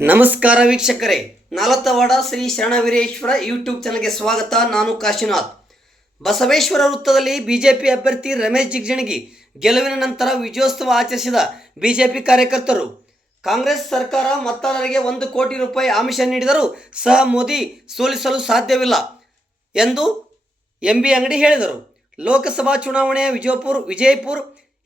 ನಮಸ್ಕಾರ ವೀಕ್ಷಕರೇ, ನಾಲತವಾಡ ಶ್ರೀ ಶರಣವೀರೇಶ್ವರ ಯೂಟ್ಯೂಬ್ ಚಾನಲ್ಗೆ ಸ್ವಾಗತ. ನಾನು ಕಾಶಿನಾಥ್. ಬಸವೇಶ್ವರ ವೃತ್ತದಲ್ಲಿ ಬಿಜೆಪಿ ಅಭ್ಯರ್ಥಿ ರಮೇಶ್ ಜಿಗಜಿಣಗಿ ಗೆಲುವಿನ ನಂತರ ವಿಜಯೋತ್ಸವ ಆಚರಿಸಿದ ಬಿಜೆಪಿ ಕಾರ್ಯಕರ್ತರು. ಕಾಂಗ್ರೆಸ್ ಸರ್ಕಾರ ಮತದಾರರಿಗೆ 1 ಕೋಟಿ ರೂಪಾಯಿ ಆಮಿಷ ನೀಡಿದರೂ ಸಹ ಮೋದಿ ಸೋಲಿಸಲು ಸಾಧ್ಯವಿಲ್ಲ ಎಂದು ಎಂಬಿ ಅಂಗಡಿ ಹೇಳಿದರು. ಲೋಕಸಭಾ ಚುನಾವಣೆಯ ವಿಜಯಪುರ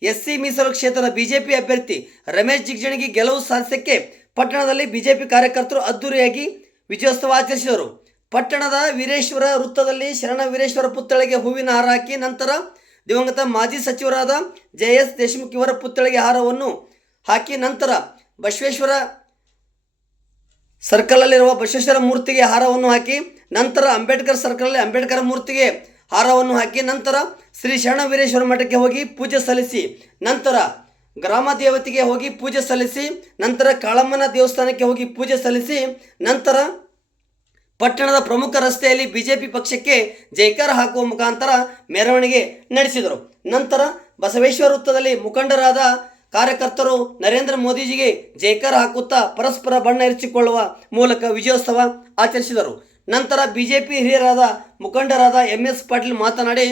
ಎಸ್ಸಿ ಮೀಸಲು ಕ್ಷೇತ್ರದ ಬಿಜೆಪಿ ಅಭ್ಯರ್ಥಿ ರಮೇಶ್ ಜಿಗಜಿಣಗಿ ಗೆಲುವು ಸಾಧಿಸಕ್ಕೆ ಪಟ್ಟಣದಲ್ಲಿ ಬಿಜೆಪಿ ಕಾರ್ಯಕರ್ತರು ಅದ್ದೂರಿಯಾಗಿ ವಿಜಯೋತ್ಸವ ಆಚರಿಸಿದರು. ಪಟ್ಟಣದ ವೀರೇಶ್ವರ ವೃತ್ತದಲ್ಲಿ ಶರಣ ವೀರೇಶ್ವರ ಪುತ್ಥಳಿಗೆ ಹೂವಿನ ಹಾರ ಹಾಕಿ ನಂತರ ದಿವಂಗತ ಮಾಜಿ ಸಚಿವರಾದ JS ದೇಶಮುಖ್ ಇವರ ಪುತ್ಥಳಿಗೆ ಹಾರವನ್ನು ಹಾಕಿ ನಂತರ ಬಸವೇಶ್ವರ ಸರ್ಕಲಲ್ಲಿರುವ ಬಸವೇಶ್ವರ ಮೂರ್ತಿಗೆ ಹಾರವನ್ನು ಹಾಕಿ ನಂತರ ಅಂಬೇಡ್ಕರ್ ಸರ್ಕಲಲ್ಲಿ ಅಂಬೇಡ್ಕರ್ ಮೂರ್ತಿಗೆ ಹಾರವನ್ನು ಹಾಕಿ ನಂತರ ಶ್ರೀ ಶರಣ ವೀರೇಶ್ವರ ಮಠಕ್ಕೆ ಹೋಗಿ ಪೂಜೆ ಸಲ್ಲಿಸಿ ನಂತರ ಗ್ರಾಮ ದೇವತೆಗೆ ಹೋಗಿ ಪೂಜೆ ಸಲ್ಲಿಸಿ ನಂತರ ಕಾಳಮ್ಮನ ದೇವಸ್ಥಾನಕ್ಕೆ ಹೋಗಿ ಪೂಜೆ ಸಲ್ಲಿಸಿ ನಂತರ ಪಟ್ಟಣದ ಪ್ರಮುಖ ರಸ್ತೆಯಲ್ಲಿ ಬಿಜೆಪಿ ಪಕ್ಷಕ್ಕೆ ಜೈಕಾರ ಹಾಕುವ ಮುಖಾಂತರ ಮೆರವಣಿಗೆ ನಡೆಸಿದರು. ನಂತರ ಬಸವೇಶ್ವರ ವೃತ್ತದಲ್ಲಿ ಮುಖಂಡರಾದ ಕಾರ್ಯಕರ್ತರು ನರೇಂದ್ರ ಮೋದಿಜಿಗೆ ಜೈಕಾರ ಹಾಕುತ್ತಾ ಪರಸ್ಪರ ಬಣ್ಣ ಎರಚಿಕೊಳ್ಳುವ ಮೂಲಕ ವಿಜಯೋತ್ಸವ ಆಚರಿಸಿದರು. ನಂತರ ಬಿಜೆಪಿ ಹಿರಿಯರಾದ ಮುಖಂಡರಾದ MS ಪಾಟೀಲ್ ಮಾತನಾಡಿ,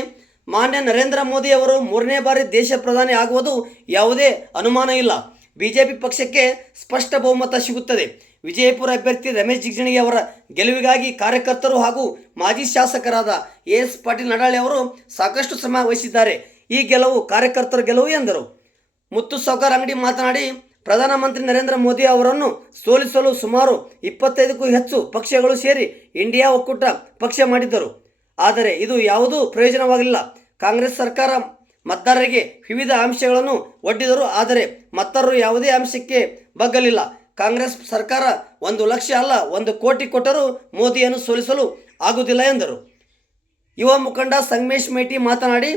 ಮಾನ್ಯ ನರೇಂದ್ರ ಮೋದಿ ಅವರು 3ನೇ ಬಾರಿ ದೇಶ ಪ್ರಧಾನಿ ಆಗುವುದು ಯಾವುದೇ ಅನುಮಾನ ಇಲ್ಲ. ಬಿಜೆಪಿ ಪಕ್ಷಕ್ಕೆ ಸ್ಪಷ್ಟ ಬಹುಮತ ಸಿಗುತ್ತದೆ. ವಿಜಯಪುರ ಅಭ್ಯರ್ಥಿ ರಮೇಶ್ ಜಿಗಜಿಣಗಿ ಅವರ ಗೆಲುವಿಗಾಗಿ ಕಾರ್ಯಕರ್ತರು ಹಾಗೂ ಮಾಜಿ ಶಾಸಕರಾದ AS ಪಾಟೀಲ್ ನಡಾಳಿ ಅವರು ಸಾಕಷ್ಟು ಶ್ರಮ ವಹಿಸಿದ್ದಾರೆ. ಈ ಗೆಲುವು ಕಾರ್ಯಕರ್ತರ ಗೆಲುವು ಎಂದರು. ಮುತ್ತು ಸಾವ್ಕಾರ್ ಅಂಗಡಿ ಮಾತನಾಡಿ, ಪ್ರಧಾನಮಂತ್ರಿ ನರೇಂದ್ರ ಮೋದಿ ಅವರನ್ನು ಸೋಲಿಸಲು ಸುಮಾರು 25ಕ್ಕೂ ಹೆಚ್ಚು ಪಕ್ಷಗಳು ಸೇರಿ ಇಂಡಿಯಾ ಒಕ್ಕೂಟ ಪಕ್ಷ ಮಾಡಿದ್ದರು. ಆದರೆ ಇದು ಯಾವುದೂ ಪ್ರಯೋಜನವಾಗಲಿಲ್ಲ. ಕಾಂಗ್ರೆಸ್ ಸರ್ಕಾರ ಮತದಾರರಿಗೆ ವಿವಿಧ ಅಂಶಗಳನ್ನು ಒಡ್ಡಿದರು. ಆದರೆ ಮತದಾರರು ಯಾವುದೇ ಅಂಶಕ್ಕೆ ಬಗ್ಗಲಿಲ್ಲ. ಕಾಂಗ್ರೆಸ್ ಸರ್ಕಾರ 1 ಲಕ್ಷ ಅಲ್ಲ 1 ಕೋಟಿ ಕೊಟ್ಟರೂ ಮೋದಿಯನ್ನು ಸೋಲಿಸಲು ಆಗುವುದಿಲ್ಲ ಎಂದರು. ಯುವ ಮುಖಂಡ ಸಂಗಮೇಶ್ ಮೇಟಿ ಮಾತನಾಡಿ,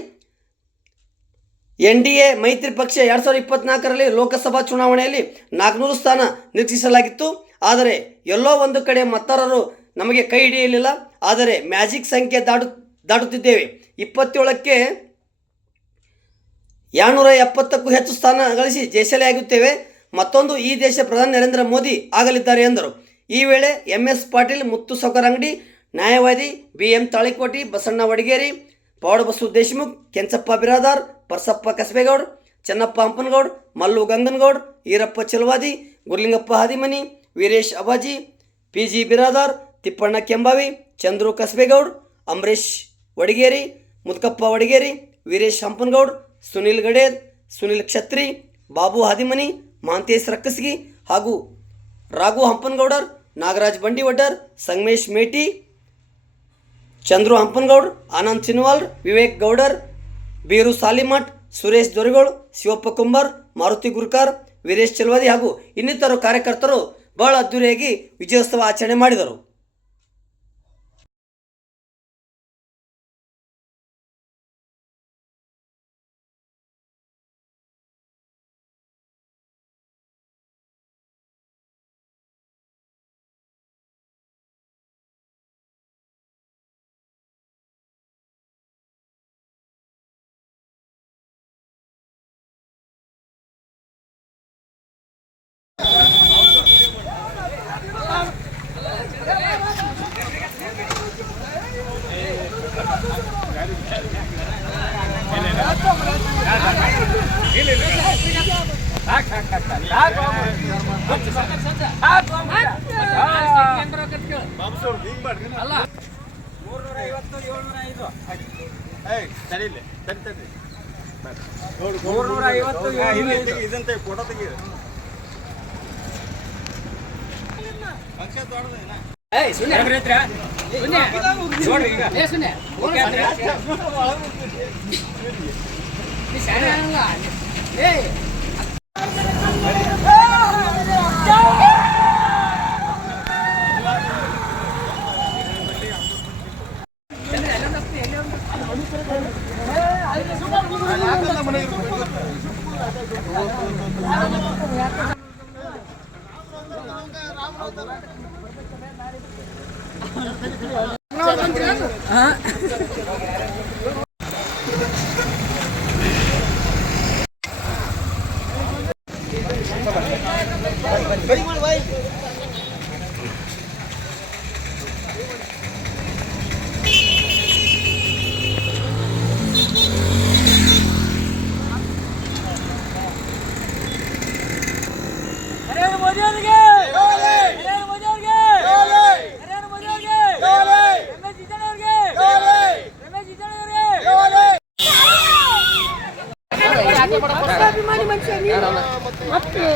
NDA ಮೈತ್ರಿ ಪಕ್ಷ 2024ರಲ್ಲಿ ಲೋಕಸಭಾ ಚುನಾವಣೆಯಲ್ಲಿ 400 ಸ್ಥಾನ ನಿರೀಕ್ಷಿಸಲಾಗಿತ್ತು. ಆದರೆ ಎಲ್ಲೋ ಒಂದು ಕಡೆ ಮತದಾರರು ನಮಗೆ ಕೈ ಹಿಡಿಯಲಿಲ್ಲ. ಆದರೆ ಮ್ಯಾಜಿಕ್ ಸಂಖ್ಯೆ ದಾಟುತ್ತಿದ್ದೇವೆ. 27ಕ್ಕೆ 270ಕ್ಕೂ ಹೆಚ್ಚು ಸ್ಥಾನ ಗಳಿಸಿ ಜಯಶಾಲಿಯಾಗುತ್ತೇವೆ. ಮತ್ತೊಂದು ಈ ದೇಶ ಪ್ರಧಾನಿ ನರೇಂದ್ರ ಮೋದಿ ಆಗಲಿದ್ದಾರೆ ಎಂದರು. ಈ ವೇಳೆ MS ಪಾಟೀಲ್, ಮುತ್ತು ಸಾವ್ಕಾರ್ ಅಂಗಡಿ, ನ್ಯಾಯವಾದಿ BM ತಾಳಿಕೋಟಿ, ಬಸಣ್ಣ ವಡಗೇರಿ, ಪವಾಡಬಸು ದೇಶಮುಖ್, ಕೆಂಚಪ್ಪ ಬಿರಾದಾರ್, ಪರಸಪ್ಪ ಕಸಬೇಗೌಡ್, ಚೆನ್ನಪ್ಪ ಹಂಪನಗೌಡ್, ಮಲ್ಲು ಗಂಗನಗೌಡ್, ಈರಪ್ಪ ಚೆಲವಾದಿ, ಗುರ್ಲಿಂಗಪ್ಪ ಹಾದಿಮನಿ, ವೀರೇಶ್ ಅಬಾಜಿ, PG ಬಿರಾದಾರ್, ತಿಪ್ಪಣ್ಣ ಕೆಂಬಾವಿ, ಚಂದ್ರು ಕಸಬೇಗೌಡ್, ಅಂಬರೀಶ್ ವಡಗೇರಿ, ಮುದ್ಕಪ್ಪ ವಡಗೇರಿ, ವೀರೇಶ್ ಹಂಪನಗೌಡ್, ಸುನಿಲ್ ಗಡೇದ್, ಸುನಿಲ್ ಕ್ಷತ್ರಿ, ಬಾಬು ಹಾದಿಮನಿ, ಮಹಾಂತೇಶ್ ರಕ್ಕಸ್ಗಿ ಹಾಗೂ ರಾಘು ಹಂಪನಗೌಡರ್, ನಾಗರಾಜ್ ಬಂಡಿವಡ್ಡರ್, ಸಂಗಮೇಶ್ ಮೇಟಿ, ಚಂದ್ರು ಹಂಪನಗೌಡ್, ಆನಂದ್ ಚಿನ್ವಾಲ್, ವಿವೇಕ್ ಗೌಡರ್, ಬೀರು ಸಾಲಿಮಠ್, ಸುರೇಶ್ ದೊರೆಗೋಳ್, ಶಿವಪ್ಪ ಕುಂಬಾರ್, ಮಾರುತಿ ಗುರ್ಕಾರ್, ವೀರೇಶ್ ಚೆಲವಾದಿ ಹಾಗೂ ಇನ್ನಿತರು ಕಾರ್ಯಕರ್ತರು ಬಹಳ ಅದ್ದೂರಿಯಾಗಿ ವಿಜಯೋತ್ಸವ ಆಚರಣೆ ಮಾಡಿದರು. ಫೋಟೋ ತೆಗಿ. ಮೋದಿ ಅವರಿಗೆ ನರೇಂದ್ರ ಮೋದಿ ಅವರಿಗೆ ನರೇಂದ್ರ ಮೋದಿ ಅವರಿಗೆ ರಮೇಶ್ ಜಿಗಜಿಣಗಿ ಅವರಿಗೆ ರಮೇಶ್ ಜಿಗಜಿಣಗಿ ಅವರಿಗೆ ಅಭಿಮಾನಿ ಮನುಷ್ಯ ಯಾರಿಗೆ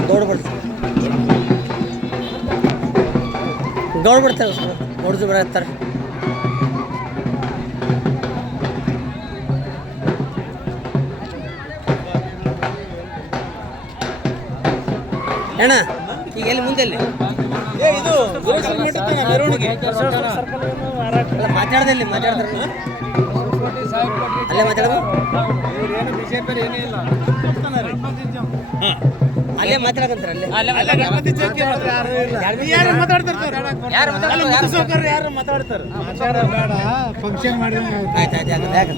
ಗೌಡ ಬರ್ತಾರೆ ಗೌಡ ಬರ್ತಾರೆ ಗೌಡ್ದು ಬರತ್ತಾರೆ ಅಣ್ಣ ಈಗ ಎಲ್ಲಿ ಮುಂದೆ ಎಲ್ಲಿ ಮಾತಾಡ್ದಲ್ಲಿ ಮಾತಾಡ್ತಾರೆ ಅಲ್ಲೇ ಮಾತಾಡೋದು ಅಲ್ಲೇ ಮಾತಾಡಕಂತಾರೆ ಯಾರು ಮಾತಾಡ್ತಾರೆ ಫಂಕ್ಷನ್ ಮಾಡಿ ಆಯ್ತು ಆಯ್ತು ಯಾಕೆ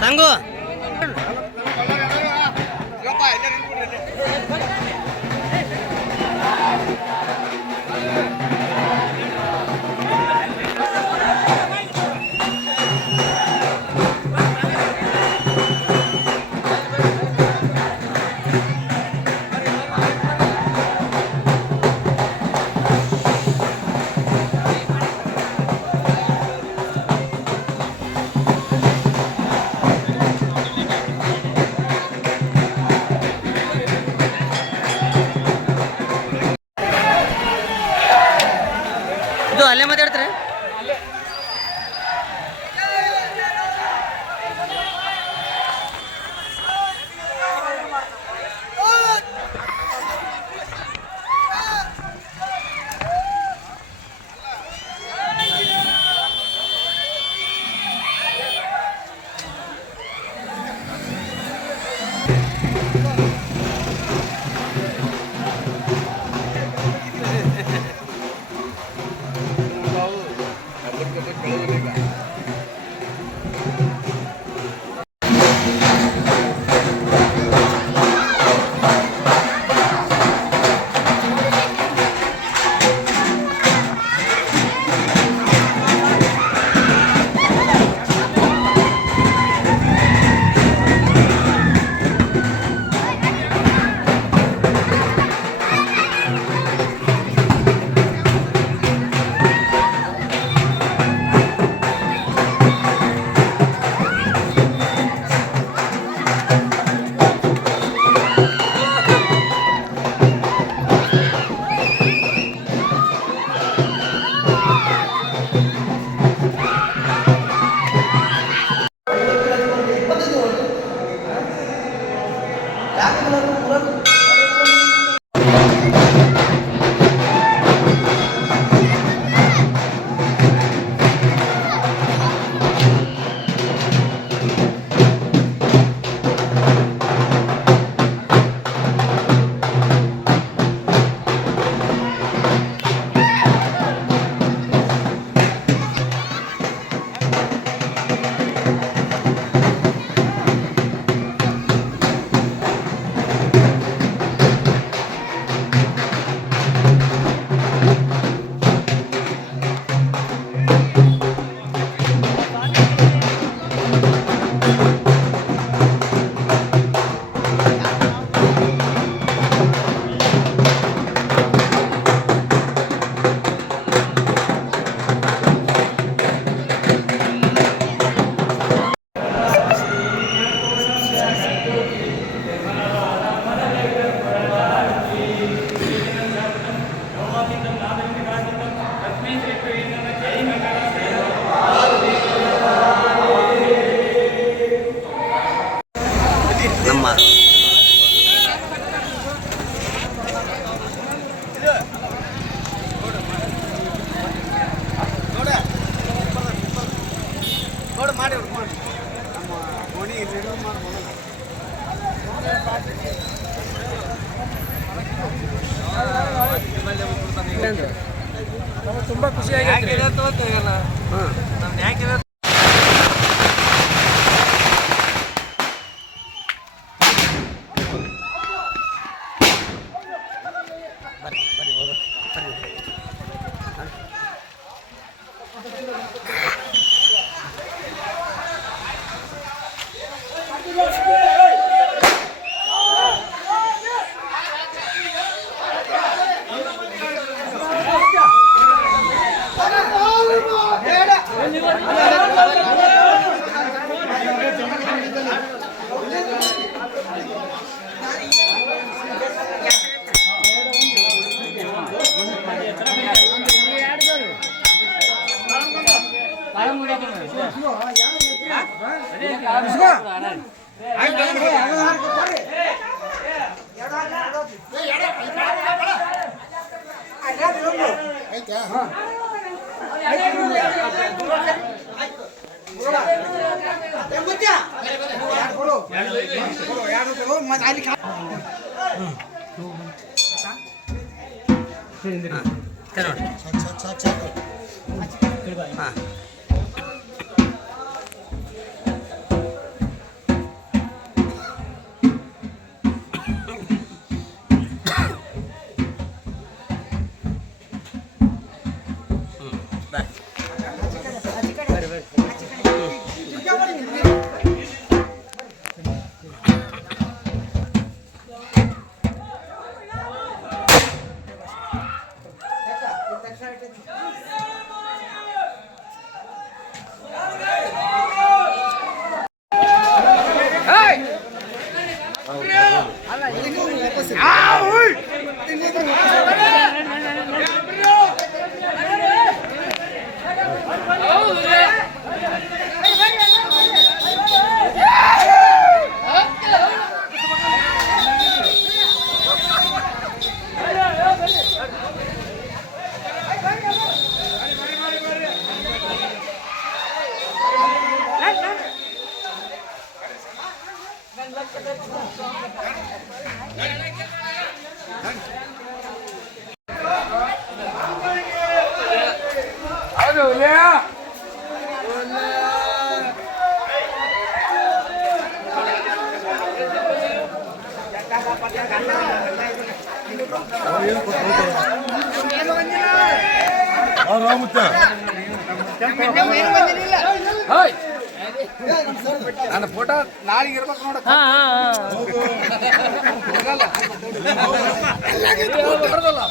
ಸಂಗು ಇದು ಅಲ್ಲೇ ಮಾತಾಡ್ತಾರೆ. ನಮ್ಮ ತುಂಬಾ ಖುಷಿಯಾಗಿ ನನ್ನ ಫೋಟೋ ನಾಳೆಗೆ ಇರ್ಬೇಕು ನೋಡ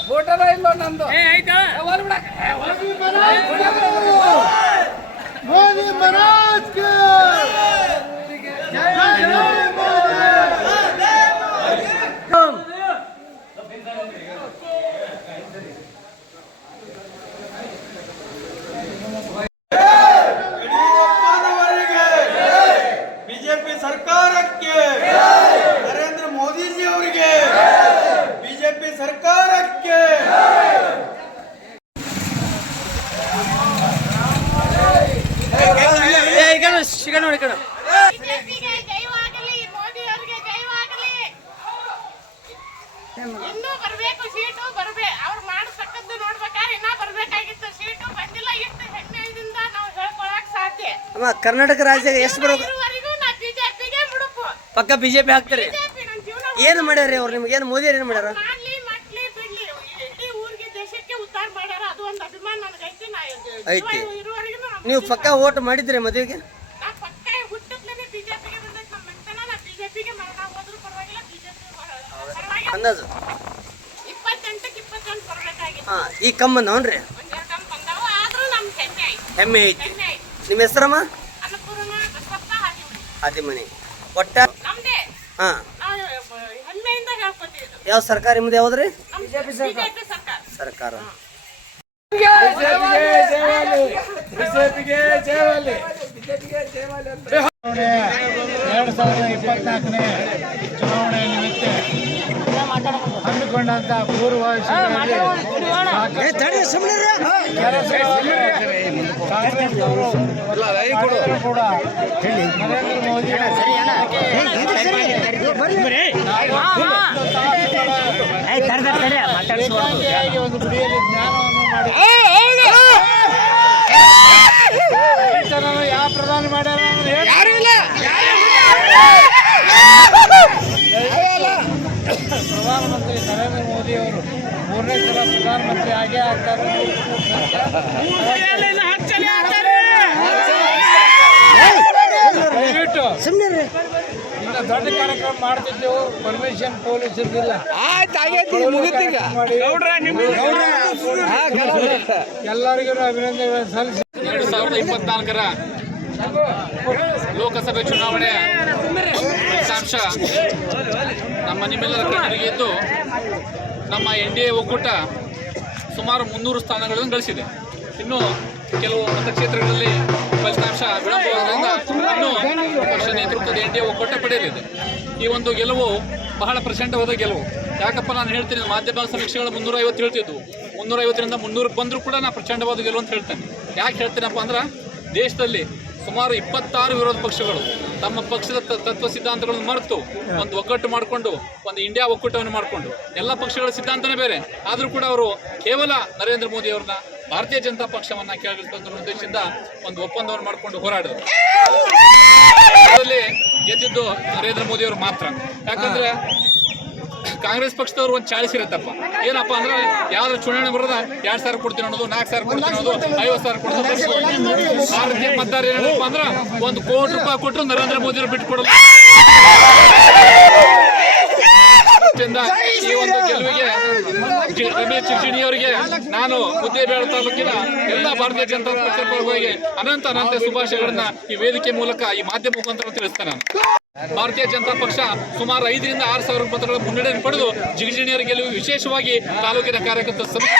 ಫೋಟೋನ ಇಲ್ಲ ನಂದು ಮೋದಿ ಮಹಾರಾಜ್ ಕೆ ಬಿಜೆಪಿ ಸರ್ಕಾರಕ್ಕೆ ನರೇಂದ್ರ ಮೋದಿಜಿ ಅವರಿಗೆ ಬಿಜೆಪಿ ಸರ್ಕಾರಕ್ಕೆ ಬಿಜೆಪಿಗೆ ಜಯವಾಗಲಿ, ಮೋದಿ ಅವರಿಗೆ ಜಯವಾಗಲಿ. ಇನ್ನೂ ಬರ್ಬೇಕು ಸೀಟು ಅವ್ರು ಮಾಡತಕ್ಕದ್ದು ನೋಡ್ಬೇಕಾದ್ರೆ ಇನ್ನ ಬರ್ಬೇಕಾಗಿತ್ತು, ಸೀಟು ಬಂದಿಲ್ಲ. ಇಷ್ಟು ಹೆಮ್ಮೆಯಿಂದ ನಾವು ಹೇಳ್ಕೊಳಕ್ ಸಾಧ್ಯ. ಅಮ್ಮ ಕರ್ನಾಟಕ ರಾಜ್ಯದಾಗ ಎಷ್ಟು ಬರೋ ಇದುವರೆಗೂ ನಾ ಬಿಜೆಪಿಗೆ ಮುಡುಪು. ಪಕ್ಕ ಬಿಜೆಪಿ ಹಾಕ್ತಾರೆ. ಬಿಜೆಪಿ ನನ್ನ ಜೀವನ ಏನು ಮಾಡ್ಯಾರ ಅವ್ರು ನಿಮ್ಗೆ? ಏನು ಮೋದಿ ಏನು ಮಾಡ್ಯಾರ? ಮಾಡ್ಲಿ ಮಟ್ಲಿ ಬಿಡ್ಲಿ, ಇಡೀ ಊರಿಗೆ ದೇಶಕ್ಕೆ ಉದ್ಧಾರ ಮಾಡ್ಯಾರ. ಅದು ಒಂದು ಅಭಿಮಾನ ನನಗೈತಿ. ನಾ ಐತಿ. ಇರುವವರೆಗೂ ನೀವು ಪಕ್ಕ ಓಟ್ ಮಾಡಿದ್ರಿ ಮದುವೆಗೆ? ನಾ ಪಕ್ಕ ಹುಟ್ಟಪ್ಲೇನೆ ಬಿಜೆಪಿಗೆ ಬಂದೈತೆ. ನಮ್ಮ ಮನೆತನ ನಾ ಬಿಜೆಪಿಗೆ ಮರಣ ಹೋದ್ರೂ ಪರವಾಗಿಲ್ಲ, ಬಿಜೆಪಿ ಪರವಾಗಿಲ್ಲ. ಅಂದಾಜು 28ಕ್ಕೆ 28 ಬರ್ಬೇಕಾಗಿತ್ತು. ಹಾಂ ಈ ಕಮ್ಮನವನ್ರಿ ಒಂದೆರಡು ಕಮ್ಮಿ ಬಂದಾವ, ಆದ್ರೂ ನಮ್ಗೆ ಹೆಮ್ಮೆ ಐತಿ. ಹೆಮ್ಮೆ ಐತಿ. ಹೆಮ್ಮೆ ಐತಿ. ನಿಮ್ಮ ಹೆಸರಮ್ಮ? ಅನ್ನಪೂರ್ಣ ಬಸಪ್ಪ ಹಾದಿಮನಿ. ಆದಿಮನಿ. ಒಟ್ಟ ನಮ್ದೇ. ಹಾಂ ನಾವು ಹೆಮ್ಮೆಯಿಂದ ಹೇಳ್ಕೊತೀವಿ. ಯಾವ ಸರ್ಕಾರ ನಿಮ್ದು ಯಾವ್ದ್ರಿ? ಬಿಜೆಪಿ ಸರ್ಕಾರ. ಸರ್ಕಾರ. ಬಿಜೆಪಿಗೆ ಜಯವಾಗಲಿ. 2024ನೇ ಚುನಾವಣೆ ನಿಮಿತ್ತ ಹಮ್ಮಿಕೊಂಡಂತ ಪೂರ್ವಭಾವಿ ಕೂಡ ನರೇಂದ್ರ ಮೋದಿ ಒಂದು ಗುಡಿಯಲ್ಲಿ ಜ್ಞಾನವನ್ನು ಮಾಡಿ ಯಾವ ಪ್ರಧಾನಿ ಮಾಡ್ಯಾರ ಯಾರು ಇಲ್ಲ. ಪ್ರಧಾನಮಂತ್ರಿ ನರೇಂದ್ರ ಮೋದಿ ಅವರು 3ನೇ ಸಲ ಪ್ರಧಾನಮಂತ್ರಿ ಆಗೇ ಆಗ್ತಾರೆ. ದಯವಿಟ್ಟು ಇಂಥ ದೊಡ್ಡ ಕಾರ್ಯಕ್ರಮ ಮಾಡ್ತಿದ್ದೆವು. ಪರ್ಮಿಷನ್ ಪೊಲೀಸರಿಲ್ಲ. ಎಲ್ಲರಿಗೂ ಅಭಿನಂದನೆಗಳನ್ನು ಸಲ್ಲಿಸಿ 2024ರ ಲೋಕಸಭೆ ಚುನಾವಣೆ ಫಲಿತಾಂಶ ನಿಮ್ಮೆಲ್ಲರ ಕಣ್ಣೆದುರಿಗೆ ಇದ್ದು ನಮ್ಮ NDA ಒಕ್ಕೂಟ ಸುಮಾರು 300 ಸ್ಥಾನಗಳನ್ನು ಗಳಿಸಿದೆ. ಇನ್ನು ಕೆಲವು ಮತಕ್ಷೇತ್ರಗಳಲ್ಲಿ ಫಲಿತಾಂಶ ವಿಳಂಬವಾದ್ದರಿಂದ ಇನ್ನೂ ಪಕ್ಷ ನೇತೃತ್ವದ NDA ಒಕ್ಕೂಟ ಪಡೆಯಲಿದೆ. ಈ ಒಂದು ಗೆಲುವು ಬಹಳ ಪ್ರಚಂಡವಾದ ಗೆಲುವು. ಯಾಕಪ್ಪ ನಾನು ಹೇಳ್ತೀನಿ, ಮಾಧ್ಯಮ ಸಮೀಕ್ಷೆಗಳು 350 ಹೇಳ್ತಿದ್ವು. 350ರಿಂದ 300ಕ್ಕೆ ಬಂದರೂ ಕೂಡ ನಾನು ಪ್ರಚಂಡವಾದ ಗೆಲುವು ಅಂತ ಹೇಳ್ತೇನೆ. ಯಾಕೆ ಹೇಳ್ತೀನಪ್ಪ ಅಂದ್ರೆ, ದೇಶದಲ್ಲಿ ಸುಮಾರು 26 ವಿರೋಧ ಪಕ್ಷಗಳು ತಮ್ಮ ಪಕ್ಷದ ತತ್ವ ಸಿದ್ಧಾಂತಗಳನ್ನು ಮರೆತು ಒಂದು ಒಗ್ಗಟ್ಟು ಮಾಡಿಕೊಂಡು ಒಂದು ಇಂಡಿಯಾ ಒಕ್ಕೂಟವನ್ನು ಮಾಡಿಕೊಂಡು, ಎಲ್ಲ ಪಕ್ಷಗಳ ಸಿದ್ಧಾಂತನೇ ಬೇರೆ ಆದರೂ ಕೂಡ ಅವರು ಕೇವಲ ನರೇಂದ್ರ ಮೋದಿ ಅವ್ರನ್ನ ಭಾರತೀಯ ಜನತಾ ಪಕ್ಷವನ್ನು ಕೆಳಗಿಳಿಸುವ ಉದ್ದೇಶದಿಂದ ಒಂದು ಒಪ್ಪಂದವನ್ನು ಮಾಡಿಕೊಂಡು ಹೋರಾಡಿದರು. ಅದರಲ್ಲಿ ಗೆದ್ದಿದ್ದು ನರೇಂದ್ರ ಮೋದಿ ಅವರು ಮಾತ್ರ. ಯಾಕಂದ್ರೆ ಕಾಂಗ್ರೆಸ್ ಪಕ್ಷದವ್ರು ಒಂದು ಚಾಳಿಸ್ ಇರುತ್ತಪ್ಪ. ಏನಪ್ಪ ಅಂದ್ರೆ, ಯಾವ್ದಾರು ಚುನಾವಣೆ ಬರೋದ 2,000 ಕೊಡ್ತೀನಿ ಅನ್ನೋದು, 4,000 ಕೊಡ್ತೀನಿ ಅನ್ನೋದು, 50,000 ಕೊಡೋದು. ಭಾರತೀಯ ಮತದಾರ ಏನಪ್ಪ ಅಂದ್ರೆ, 1 ಕೋಟಿ ರೂಪಾಯಿ ಕೊಟ್ಟರು ನರೇಂದ್ರ ಮೋದಿ ಅವರು ಬಿಟ್ಕೊಡೋದು. ಈ ಒಂದು ಗೆಲುವಿಗೆ ರಮೇಶ್ ಜಿಗಜಿಣಗಿ ಅವರಿಗೆ ನಾನು ಮುದ್ದೇಬೇಳ ತಾಲೂಕಿನ ಎಲ್ಲ ಭಾರತೀಯ ಜನತಾ ಪಕ್ಷದ ಪರವಾಗಿ ಅನಂತ ಶುಭಾಶಯಗಳನ್ನ ಈ ವೇದಿಕೆ ಮೂಲಕ, ಈ ಮಾಧ್ಯಮ ಮುಖಾಂತರ ತಿಳಿಸ್ತೇನೆ. ಭಾರತೀಯ ಜನತಾ ಪಕ್ಷ ಸುಮಾರು 5ರಿಂದ 6,000 ಮತಗಳ ಮುನ್ನಡೆಯನ್ನು ಪಡೆದು ಜಿಗಜಿಣಿಯರ ಗೆಲುವು ವಿಶೇಷವಾಗಿ ತಾಲೂಕಿನ ಕಾರ್ಯಕರ್ತರ ಸಮಿತಿ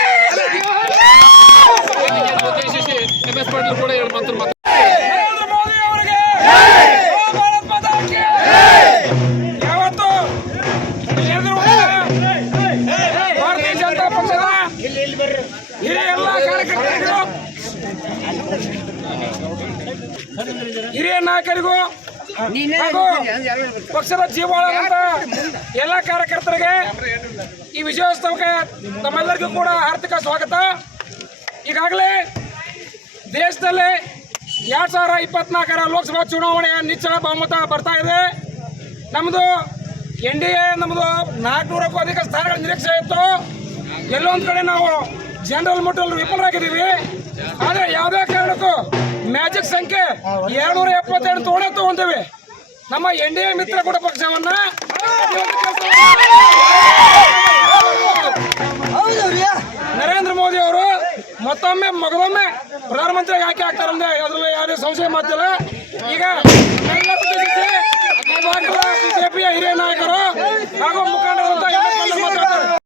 ಉದ್ದೇಶಿಸಿ MS ಪಾಟೀಲ್ ಕೂಡ 2 ಮಾತು ಭಾರತೀಯ ಜನತಾ ಪಕ್ಷದ ಹಿರಿಯ ಎಲ್ಲ ಕಾರ್ಯಕರ್ತರು ಹಿರಿಯ ನಾಯಕರಿಗೂ ಹಾಗೂ ಪಕ್ಷದ ಜೀವಾಳದಂತ ಎಲ್ಲ ಕಾರ್ಯಕರ್ತರಿಗೆ ಈ ವಿಜಯೋತ್ಸವಕ್ಕೆ ತಮ್ಮೆಲ್ಲರಿಗೂ ಕೂಡ ಆರ್ಥಿಕ ಸ್ವಾಗತ. ಈಗಾಗಲೇ ದೇಶದಲ್ಲಿ 2024 ಲೋಕಸಭಾ ಚುನಾವಣೆಯ ನಿಚ್ಚಳ ಬಹುಮತ ಬರ್ತಾ ಇದೆ. ನಮ್ಮದು NDA ನಮ್ಮದು 400ಕ್ಕೂ ಅಧಿಕ ಸ್ಥಾನಗಳ ನಿರೀಕ್ಷೆ ಇತ್ತು. ಎಲ್ಲೊಂದು ಕಡೆ ನಾವು ಜನರಲ್ ಮುಟ್ಟಲು ವಿಫಲರಾಗಿದ್ದೀವಿ. ಆದರೆ ಯಾವುದೇ ಕಾರಣಕ್ಕೂ ಮ್ಯಾಜಿಕ್ ಸಂಖ್ಯೆ 278 ತಗೊಂಡೇವೆ. ನಮ್ಮ NDA ಮಿತ್ರ ಕೂಡ ಪಕ್ಷವನ್ನ ನರೇಂದ್ರ ಮೋದಿ ಅವರು ಮಗದೊಮ್ಮೆ ಪ್ರಧಾನಮಂತ್ರಿ ಆಯ್ಕೆ ಆಗ್ತಾರಂದ್ರೆ ಅದರಲ್ಲಿ ಯಾವುದೇ ಸಂಶಯ ಮಾತಿಲ್ಲ. ಈಗ